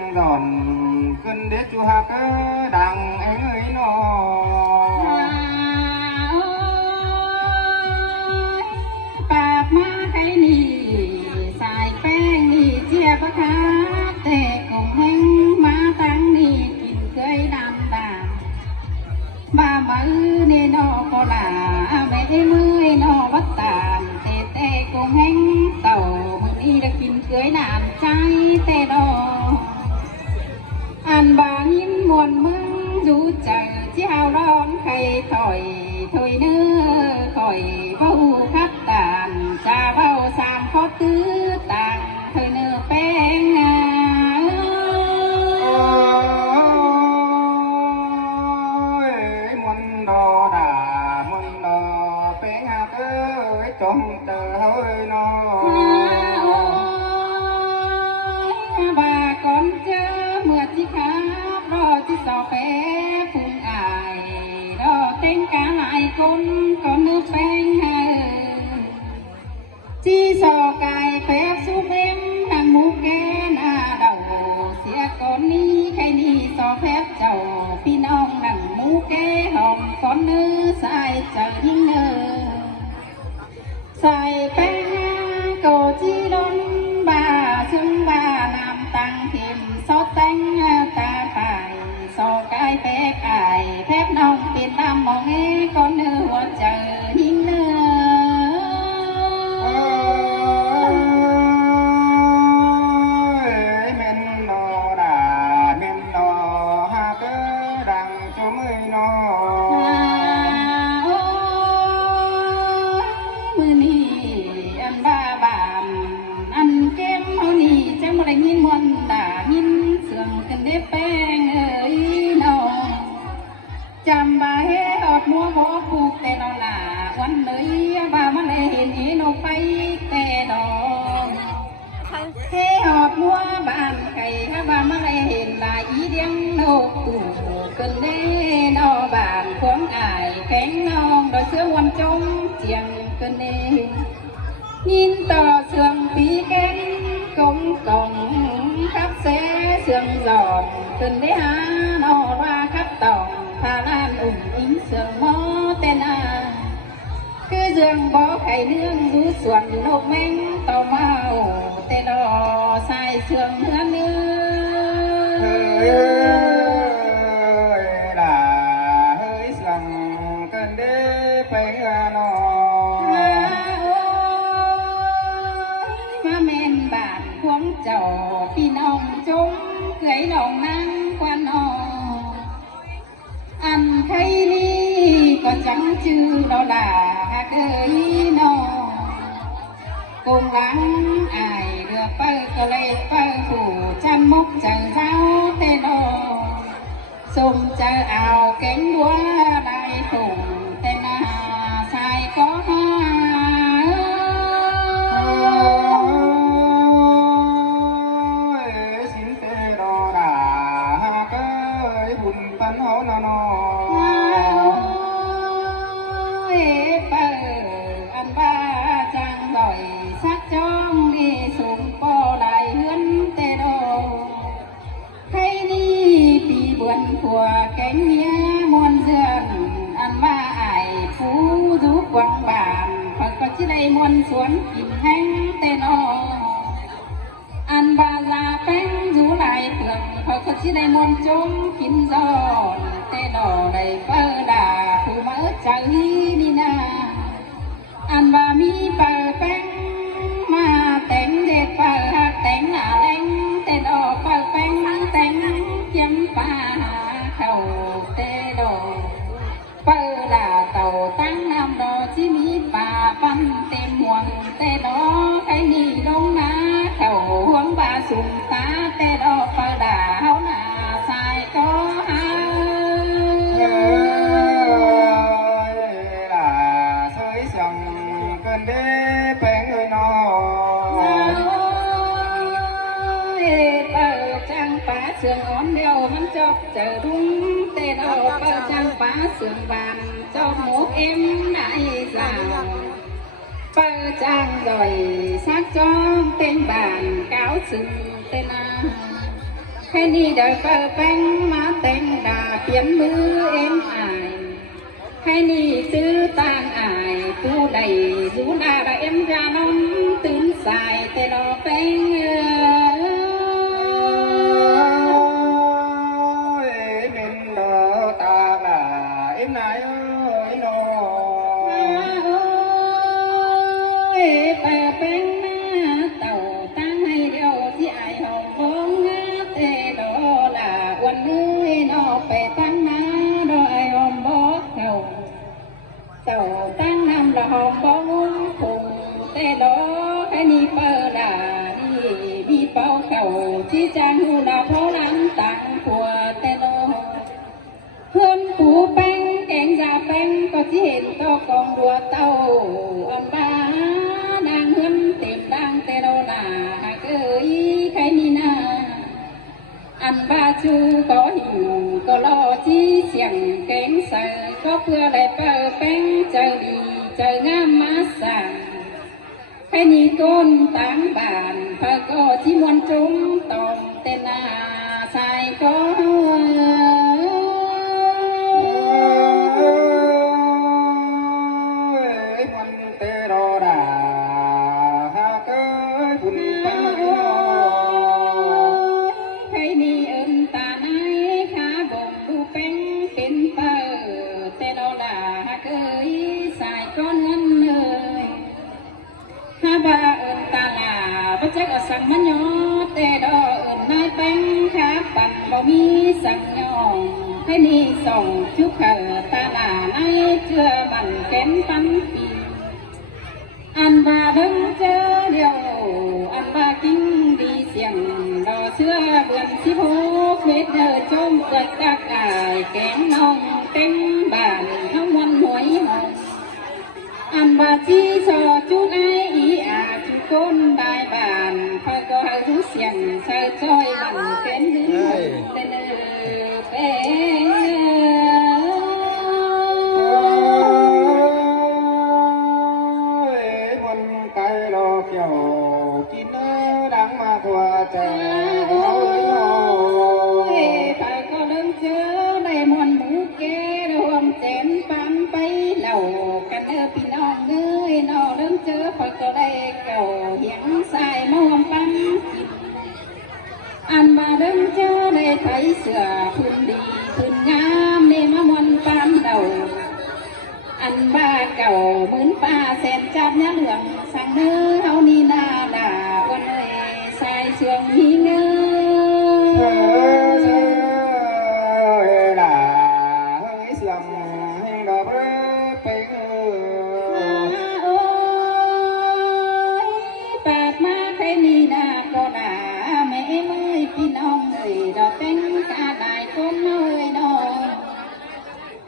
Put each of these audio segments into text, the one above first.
trang giòn cơn đế chu hạc đằng anh ơi nó bạc má cái nì xàiแป้งนี่เจี๊ยบค่ะแต่คงแห้งมาตั้งนี่กินเคยดำดาบ้ามือนี่นอก็ลาไม่ได้มือno bắt tàn tê tê cงแห้งเต่ามือนี่ได้กินเคยน้ำใจเตดออันบางยินมวนมึงดูเจอเจ้าร้อนใครถอยถอยเนื้อถอยเบาคัดตานจะเบาสามข้อตื้อต่างถอยเนื้อแป้งmuôn đò đà muôn đò bé ngà ơi trong tờ hơi nó bà con chớ mưa chi khá rồi chi sò phé phùng ải đó tên cá lại con nước bánh chi sò cài phép giúp em hàng mũ kén đầu xia con ni khay ni sò phép chầu phi nong đằng mũ kê hồng con nữ sai chờ những nơ sai bánh cầu chi đón bà xưng bà làm tăng thêm xót tánh ta phải so cái phép ải phép nong tiền nam mong nghe con nữ hoa chờ những nơ nhìn muôn đã nhìn sương cần đế beng ơi nó chăm bà hé ọt mua bó buộc tè nó là quanh nơi bà mà lê hiện ý nó bay tè đó hé ọt mua bàn cày bà mà lê hiện là ý điên nô tủ cần đế nó bàn khoáng ải cánh non đòi sữa quan trông chiềng cần đế nhìn tờ sương tí cánh công cộng khắp xe sương giòn từng đế há nó ra khắp tổng Hà Lan ính sương mó tên cứ dương bó khay nương rú xuân nộp mênh tàu màu tên đò sai sương hứa nương là hơi sương cơn đế bánh nó khoáng chầu phi nong trống gãy lòng năng quan họ ăn khay đi có trắng chư đó là hạt ơi nó cùng lắng ai được bơ cơ lê bơ phủ chăn mốc chờ rau tê đô xung chờ ảo cánh đúa đại phùng tên sai có hổ nó ăn ba trang rồi sát trong đi xuống po lại hướng tê đồ hay đi bị buồn của cánh mía muôn giường ăn ba ải phú giúp quăng bàn Phật có chỉ đây muôn xuống kìm hanh tê nó ăn ba ra bánh rú lại thường Phật có chỉ đây muôn trống kín giòn tê đỏ đầy phơ đà phụ mỡ trời đi na ăn ba mi phơ bánh mà tén đẹp phơ hạt tén là lánh tê đỏ phơ bánh tén chấm ba khẩu tê đỏ phơ là tàu tăng nam đỏ chỉ mi bà văn tem muồng tê đỏ cái ni đông na khẩu hướng ba sùng tá tê đỏ phơ đà hấu na sai có là sới sầm cơn đế bén người nó tờ trang phá sườn ón đeo hắn chọc chờ đúng tê đỏ tờ trang phá sườn bàn cho một em lại rào tờ trang rồi xác cho tên bàn cáo sừng tên ให้นี่เดินเปิดแป้งมาแต่งดาเปลี่ยนมือเอ็มอายให้นี่ซื้อต่างอายผู้ใดดูหน้าได้เอ็มยานมตื่นสายแต่รอแป้งmình đỡ ta là em này ơi nó เปิดแป้งหน้าเต่าตั้งให้เดียวที่ไอหอมฟองงาเตดอละวันนี้นอไปตั้งหน้าดอไอหอมบอกเขาเต่าตั้งน้ำละหอมบอกคงเตดอให้นี่เปิดละนี่มีเป้าเขาที่จางหูละเพราะร้านตังผัวเตดอเพื่อนปูแป้งแกงยาแป้งก็ที่เห็นก็กองดัวเต้าอันบ้าดังเฮือนเต็มดังแต่เราหนาหากใครนี่นาอันบ้าชูก็หิวก็รอที่เสียงแกงใส่ก็เพื่ออะไรเปิดแป้งเจอดีเจองามมาสั่งให้นี่ก้นตั้งบานพระก็ที่มวนจุ้มตอมเตนาใส่ก็ mình tê đồ đà ha cái bùn bánh ใครนี่เอินตาไหนขาบ่งดูเป็นเปิดแต่เราล่ะเคยสายก้อนเงินเลยฮาบาเอินตาลาพระเจ้าก็สั่งมันยอแต่ดอเอินนายแป้งขาปั่นบ่มีสั่งยองให้นี่ส่งชุกเขตาลาในเชื่อมันแก่นปันปีอันบาเดิงเจอเดียวอันบากิ้งดีเสียงดอเสื้อเบือนสิโพเวทเดอจมเกิดตากายแกงน้องเต็มบ้านทั้งวันหวยหอมอันบาจีสอจุกไออีอาจุก้นบายบานพอก็เอาทุเสียงใส่จ้อยมันเป็นเดือนเตนเป็นmình cây lô kiểu chín đáng mà thua trời ơi nó พาก็เดินเจอได้มวนหมูแก่รวมแจนปันไปเหล่ากันพี่น้องเอ้ยนอเดินเจอพาก็ได้เก่าเหียงสายมวมปันกินอันมาเดินเจอได้ไถเสือพื้นดีพื้นงามนี่มามวนปันเดาอันบ้าเก่าเหมือนป้าแสนจับเนื้อเหลืองสั่งเนื้อเฮานี่นาด่าวันเอ้ยสายเสื่องหีเงือ là hơi sầm hay là bơ bê โอ้ยปากมาใครนี่นาก็ด่าแม่เมื่อยพี่น้องเอ้ยดอกเป็นกาได้คนเอ้ยน้อง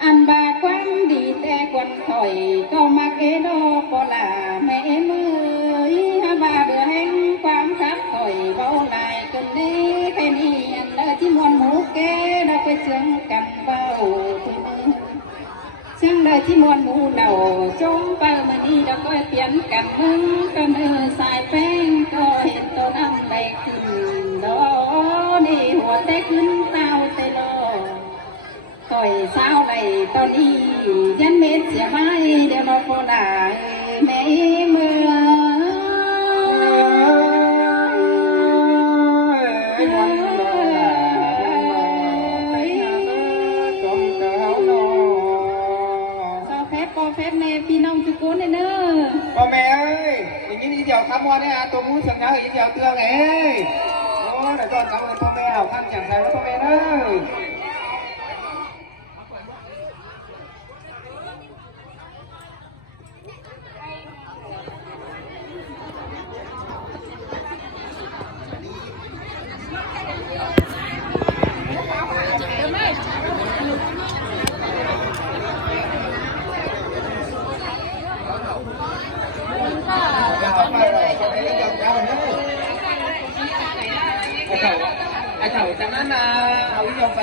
อันบาความดีแต่ควันถอยก็มักดอกก็ล่ะแม่เมื่อยฮาบาเบื่อแห่งความคับถอยเบาลายจนนี้ใครนี่อันเด้อที่มวนหมูแก่ได้ไปเชิงกันเบาที่มือ ช่างเลยที่มวนหมูเดาจงไปมื่อนี้เราก็เปลี่ยนกันมึงก็เนื้อสายแป้งก็เห็นตัวน้ำไหลขึ้นดอนี่หัวแต่ขึ้นเต้าเตลอต่อยเศร้าไหลตอนนี้ยันเม็ดเสียไม้เดี๋ยวเราพอได้แม่เมื่อ phép mẹ phi nông chú cố này nữa. Bà mẹ ơi, mình đi dạo khám hoa đấy à, tôi muốn sẵn nhớ đi dạo tương này. Ô, để con cảm ơnพ่อแม่เอาขั้นchẳng sai vớiพ่อแม่เด้อ ไอ้เถ่าจากนั้นเอาอีกยงไป